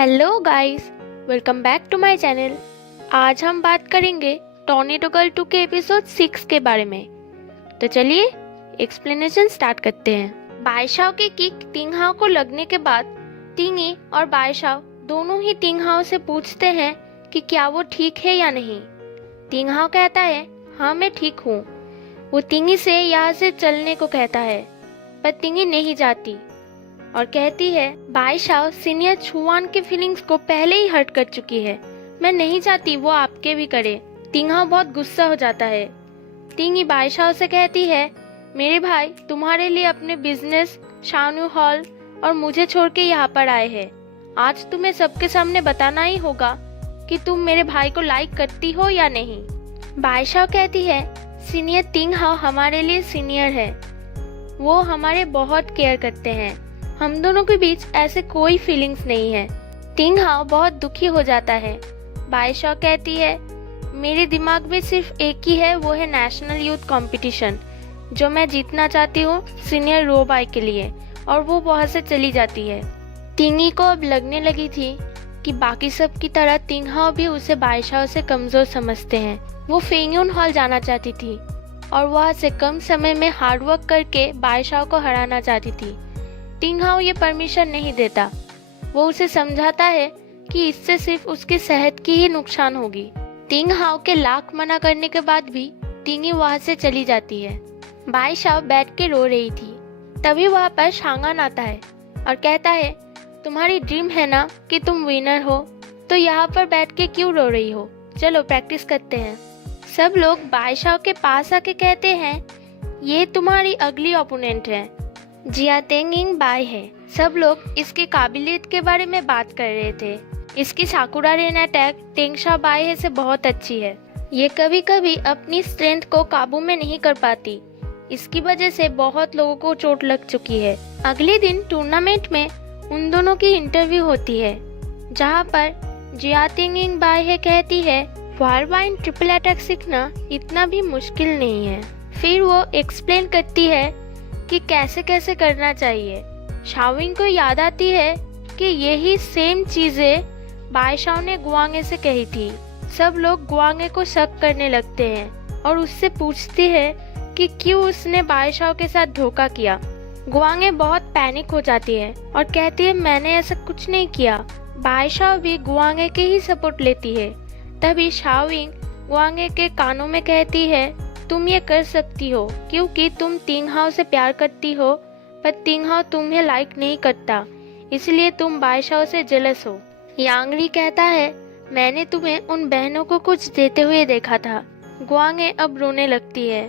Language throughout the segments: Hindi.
Hello guys, welcome back to my channel. आज हम बात करेंगे टॉर्नेडो गर्ल 2 के एपिसोड 6 के बारे में। तो चलिए एक्सप्लेनेशन स्टार्ट करते हैं। बायशाओ के किक टिंगहाओ को लगने के बाद टिंगी और बायशाओ दोनों ही टिंगहाओ से पूछते हैं कि क्या वो ठीक है या नहीं। टिंगहाओ कहता है हाँ मैं ठीक हूँ। वो टिंगी से यहाँ से चलने को कहता है, पर टिंगी नहीं जाती और कहती है बायशाओ सीनियर छुआन के फीलिंग्स को पहले ही हर्ट कर चुकी है, मैं नहीं चाहती वो आपके भी करे। टिंगहाओ बहुत गुस्सा हो जाता है। टिंगी बायशाओ से कहती है मेरे भाई तुम्हारे लिए अपने बिजनेस, शानू हॉल और मुझे छोड़ के यहाँ पर आए हैं। आज तुम्हें सबके सामने बताना ही होगा कि तुम मेरे भाई को लाइक करती हो या नहीं। बायशाओ कहती है सीनियर टिंगहाओ हमारे लिए सीनियर है, वो हमारे बहुत केयर करते हैं, हम दोनों के बीच ऐसे कोई फीलिंग्स नहीं है। टिंगहाओ बहुत दुखी हो जाता है। बायशाओ कहती है मेरे दिमाग में सिर्फ एक ही है, वो है नेशनल यूथ कंपटीशन जो मैं जीतना चाहती हूँ सीनियर रोबाई के लिए, और वो वहाँ से चली जाती है। टिंगी को अब लगने लगी थी कि बाकी सब की तरह टिंगहाओ भी उसे बायशाओ से कमजोर समझते हैं। वो फेंगयून हॉल जाना चाहती थी और वहाँ से कम समय में हार्डवर्क करके बायशाओ को हराना चाहती थी। टिंगहाओ ये परमिशन नहीं देता। वो उसे समझाता है कि इससे सिर्फ उसकी सेहत की ही नुकसान होगी। टिंगहाओ के लाख मना करने के बाद भी टिंगी वहाँ से चली जाती है। बायशाओ बैठ के रो रही थी। तभी वहाँ पर शांगान आता है और कहता है तुम्हारी ड्रीम है ना कि तुम विनर हो, तो यहाँ पर बैठ के क्यों रो रही हो, चलो प्रैक्टिस करते हैं। सब लोग बायशाओ के पास आके कहते हैं ये तुम्हारी अगली ओपोनेंट है, जियातेंगिंग बाय है। सब लोग इसकी काबिलियत के बारे में बात कर रहे थे। इसकी साकुरा रेन अटैक टेंगशा बाय है से बहुत अच्छी है। ये कभी कभी अपनी स्ट्रेंथ को काबू में नहीं कर पाती, इसकी वजह से बहुत लोगों को चोट लग चुकी है। अगले दिन टूर्नामेंट में उन दोनों की इंटरव्यू होती है, जहाँ पर जियातेंगिंग बाय है कहती है वारवाइन ट्रिपल अटैक सीखना इतना भी मुश्किल नहीं है। फिर वो एक्सप्लेन करती है कि कैसे कैसे करना चाहिए। शाओविंग को याद आती है कि यही सेम चीजें बायशाओ ने गुआंगे से कही थी। सब लोग गुआंगे को शक करने लगते हैं और उससे पूछती है कि क्यों उसने बायशाओ के साथ धोखा किया। गुआंगे बहुत पैनिक हो जाती है और कहती है मैंने ऐसा कुछ नहीं किया। बायशाओ भी गुआंगे के ही सपोर्ट लेती है। तभी शाओविंग गुआंगे के कानों में कहती है तुम ये कर सकती हो क्योंकि तुम टिंगहाओ से प्यार करती हो, पर टिंगहाओ तुम्हें लाइक नहीं करता, इसलिए तुम बायशाओ से जेलस हो। यांगरी कहता है मैंने तुम्हें उन बहनों को कुछ देते हुए देखा था। गुआंगे अब रोने लगती है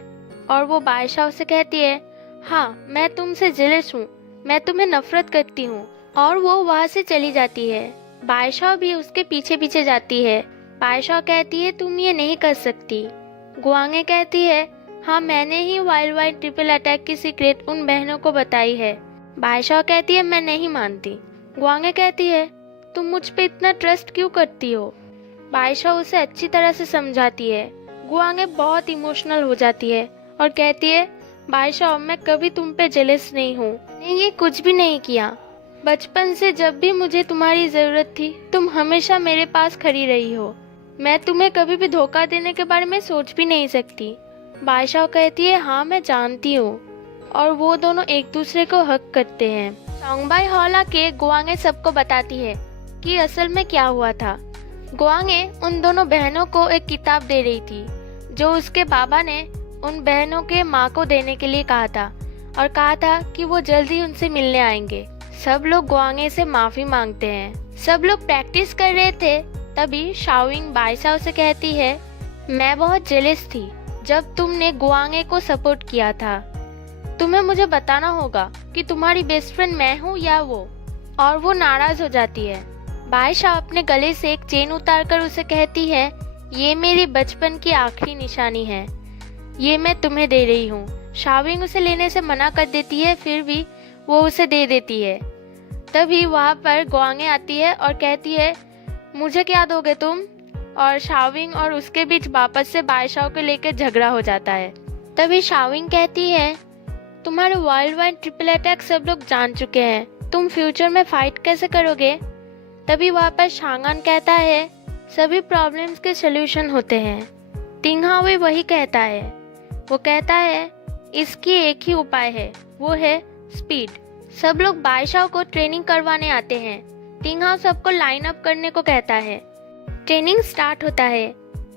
और वो बायशाओ से कहती है हाँ मैं तुमसे जेलस हूँ, मैं तुम्हें नफरत करती हूँ, और वो वहाँ से चली जाती है। बायशाओ भी उसके पीछे पीछे जाती है। बायशाओ कहती है तुम ये नहीं कर सकती। गुआंगे कहती है हाँ मैंने ही वाइल्ड वाइन ट्रिपल अटैक की सीक्रेट उन बहनों को बताई है। बायशाओ कहती है मैं नहीं मानती। गुआंगे कहती है तुम मुझ पे इतना ट्रस्ट क्यों करती हो। बायशाओ उसे अच्छी तरह से समझाती है। गुआंगे बहुत इमोशनल हो जाती है और कहती है बायशाओ मैं कभी तुम पे जेलस नहीं हूँ, मैंने ये कुछ भी नहीं किया। बचपन से जब भी मुझे तुम्हारी जरूरत थी तुम हमेशा मेरे पास खड़ी रही हो, मैं तुम्हें कभी भी धोखा देने के बारे में सोच भी नहीं सकती। बायशाओ कहती है हाँ मैं जानती हूँ, और वो दोनों एक दूसरे को हक करते हैं। सोंगबाई हॉल आके गुआंगे सबको बताती है कि असल में क्या हुआ था। गुआंगे उन दोनों बहनों को एक किताब दे रही थी जो उसके बाबा ने उन बहनों के माँ को देने के लिए कहा था, और कहा था कि वो जल्द ही उनसे मिलने आएंगे। सब लोग गुआंगे से माफी मांगते हैं। सब लोग प्रैक्टिस कर रहे थे। तभी शाओविंग बायशाओ से कहती है मैं बहुत जेलस थी जब तुमने गुआंगे को सपोर्ट किया था। तुम्हें मुझे बताना होगा कि तुम्हारी बेस्ट फ्रेंड मैं हूँ या वो, और वो नाराज हो जाती है। बायशाओ अपने गले से एक चेन उतारकर उसे कहती है ये मेरी बचपन की आखिरी निशानी है, ये मैं तुम्हें दे रही हूँ। शाओविंग उसे लेने से मना कर देती है, फिर भी वो उसे दे देती है। तभी वहाँ पर गुआंगे आती है और कहती है मुझे क्या दोगे तुम, और शाओविंग और उसके बीच वापस से बायशाओ को लेकर झगड़ा हो जाता है। तभी शाओविंग कहती है तुम्हारे वाइल्ड वाइन ट्रिपल अटैक सब लोग जान चुके हैं, तुम फ्यूचर में फाइट कैसे करोगे। तभी वहाँ पर शांगन कहता है सभी प्रॉब्लम्स के सलूशन होते हैं। टिंगहाओ भी वही कहता है। वो कहता है इसकी एक ही उपाय है, वो है स्पीड। सब लोग बाईशाओ को ट्रेनिंग करवाने आते हैं। टिंगहाओ सबको लाइन अप करने को कहता है। ट्रेनिंग स्टार्ट होता है।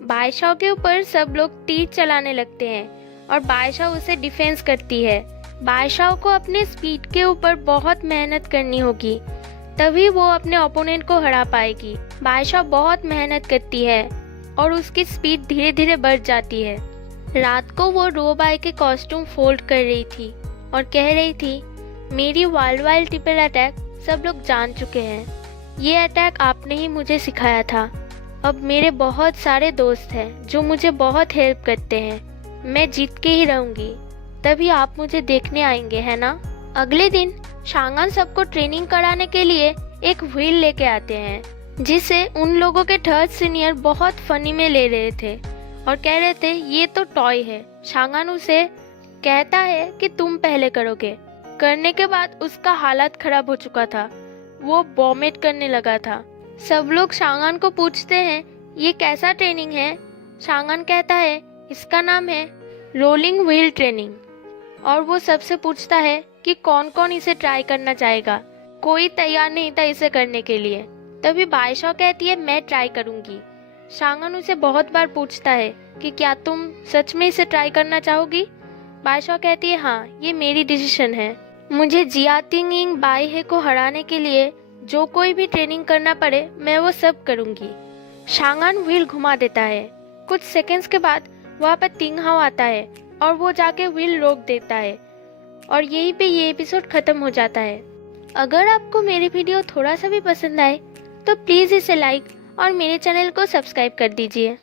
बाईशाओ के ऊपर सब लोग तीर चलाने लगते हैं और बाईशाओ उसे डिफेंस करती है। बाईशाओ को अपने स्पीड के ऊपर बहुत मेहनत करनी होगी, तभी वो अपने ओपोनेंट को हरा पाएगी। बाईशाओ बहुत मेहनत करती है और उसकी स्पीड धीरे धीरे बढ़ जाती है। रात को वो रोबाई के कॉस्ट्यूम फोल्ड कर रही थी और कह रही थी मेरी वर्ल्ड वाइड ट्रिपल अटैक सब लोग जान चुके हैं। ये अटैक आपने ही मुझे सिखाया था। अब मेरे बहुत सारे दोस्त हैं जो मुझे बहुत हेल्प करते हैं। मैं जीत के ही रहूंगी, तभी आप मुझे देखने आएंगे, है ना? अगले दिन शांगन सबको ट्रेनिंग कराने के लिए एक व्हील लेके आते हैं, जिसे उन लोगों के थर्ड सीनियर बहुत फनी में ले रहे थे और कह रहे थे ये तो टॉय है। शांगन उसे कहता है कि तुम पहले करोगे। करने के बाद उसका हालत खराब हो चुका था, वो वॉमिट करने लगा था। सब लोग शांगन को पूछते हैं ये कैसा ट्रेनिंग है। शांगन कहता है इसका नाम है रोलिंग व्हील ट्रेनिंग, और वो सबसे पूछता है कि कौन कौन इसे ट्राई करना चाहेगा। कोई तैयार नहीं था इसे करने के लिए। तभी बाईशाओ कहती है मैं ट्राई करूंगी। शांगन उसे बहुत बार पूछता है कि क्या तुम सच में इसे ट्राई करना चाहोगी। बाईशाओ कहती है हाँ, ये मेरी डिसीजन है। मुझे जियातिंग बाईहे को हराने के लिए जो कोई भी ट्रेनिंग करना पड़े मैं वो सब करूंगी। शांगन व्हील घुमा देता है। कुछ सेकंड्स के बाद वहाँ पर टिंगहाओ आता है और वो जाके व्हील रोक देता है और यहीं पे ये एपिसोड खत्म हो जाता है। अगर आपको मेरी वीडियो थोड़ा सा भी पसंद आए तो प्लीज़ इसे लाइक और मेरे चैनल को सब्सक्राइब कर दीजिए।